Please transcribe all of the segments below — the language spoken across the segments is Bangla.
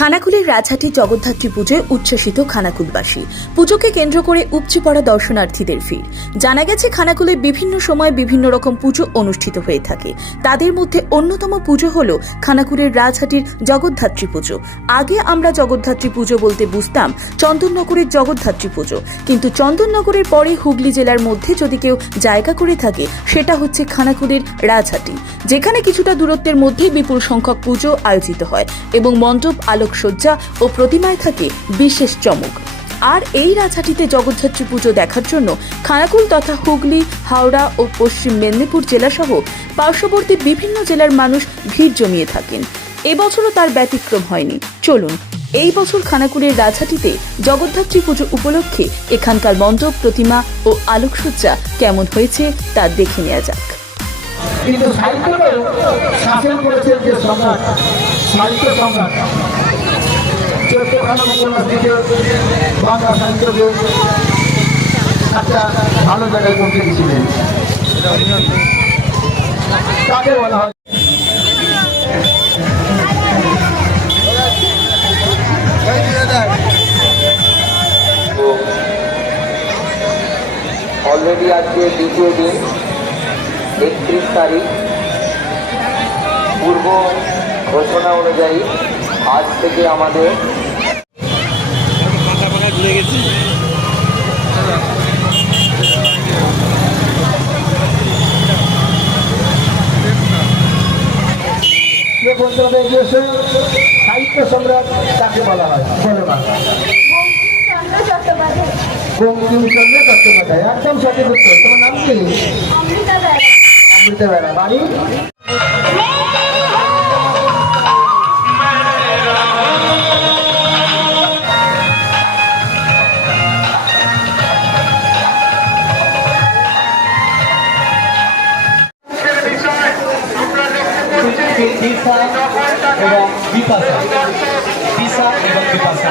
খানাকুলের রাজহাটি জগদ্ধাত্রী পুজোয় উচ্ছ্বসিত খানাকুলবাসী। পুজোকে কেন্দ্র করে উপচে পড়া দর্শনার্থীদের ভিড়। জানা গেছে, খানাকুলে বিভিন্ন সময় বিভিন্ন রকম পুজো অনুষ্ঠিত হয়ে থাকে। তাদের মধ্যে অন্যতম পুজো হল খানাকুলের রাজহাটির জগদ্ধাত্রী পুজো। আগে আমরা জগদ্ধাত্রী পুজো বলতে বুঝতাম চন্দননগরের জগদ্ধাত্রী পুজো। কিন্তু চন্দননগরের পরে হুগলি জেলার মধ্যে যদি কেউ জায়গা করে থাকে, সেটা হচ্ছে খানাকুলের রাজহাটি। যেখানে কিছুটা দূরত্বের মধ্যে বিপুল সংখ্যক পুজো আয়োজিত হয় এবং মণ্ডপ আলোকসজ্জা ও প্রতিমায় থাকে বিশেষ চমক। আর এই রাজহাটিতে জগদ্ধাত্রী পুজো দেখার জন্য খানাকুল তথা হুগলি, হাওড়া ও পশ্চিম মেদিনীপুর জেলাসহ পার্শ্ববর্তী বিভিন্ন জেলার মানুষ ভিড় জমিয়ে থাকেন। এবছরও তার ব্যতিক্রম হয়নি। চলুন, এই বছর খানাকুলের রাজহাটিতে জগদ্ধাত্রী পুজো উপলক্ষে এখানকার মণ্ডপ, প্রতিমা ও আলোকসজ্জা কেমন হয়েছে তা দেখে নেওয়া যাক। কিন্তু সাহিত্যকে শাসন করেছেন যে সম্রাট, সাহিত্য সম্রাট। চৈত্রখানা উপন্যাস থেকে বাংলা সাহিত্যকে একটা ভালো জায়গায় পৌঁছে দিয়েছিলেন। তাকে বলা হয় অলরেডি আজকে দ্বিতীয় দিন, একত্রিশ তারিখ, পূর্ব ঘোষণা অনুযায়ী আজ থেকে আমাদের সাহিত্য সম্রাট তাকে বলা হয়? বলে বঙ্কিমচন্দ্র চট্টোপাধ্যায় একদম সঠিক উত্তর। তোমার নাম কি? অমৃতা বেড়া? বেড়া বিপাশা। দিশা এবং বিপাশা।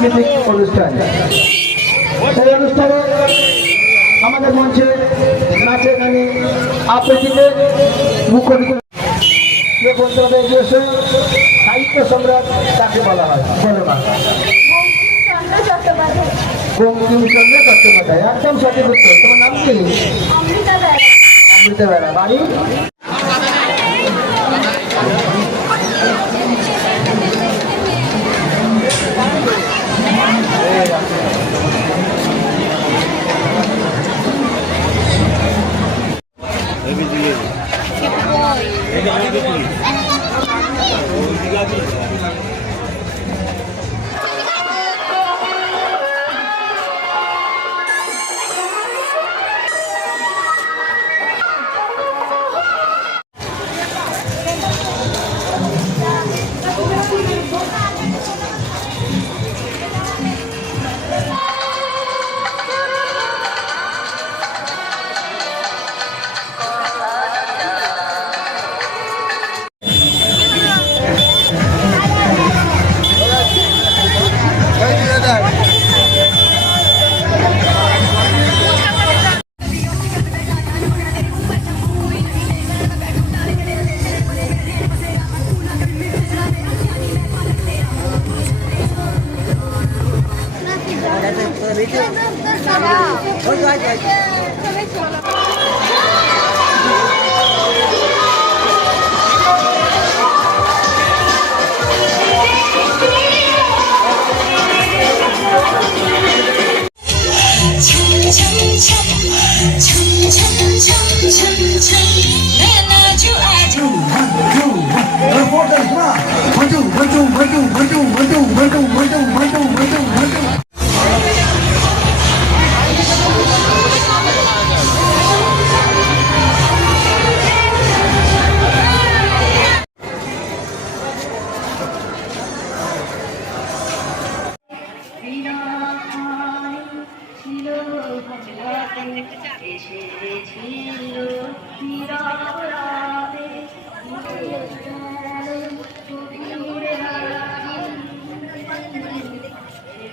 সাংস্কৃতিক অনুষ্ঠান। সেই অনুষ্ঠানে আমাদের মঞ্চে নাচে গানে আবৃত্তিতে বন্ধুরা এগিয়েছে সাহিত্য সম্রাট তাকে বলা হয়? বলে মা। চন্দ্র চট্টোপাধ্যায় বঙ্কিমচন্দ্র চট্টোপাধ্যায় একদম সঠিক উত্তর। তোমার নাম কি? অমৃতা বেড়া বেড়া?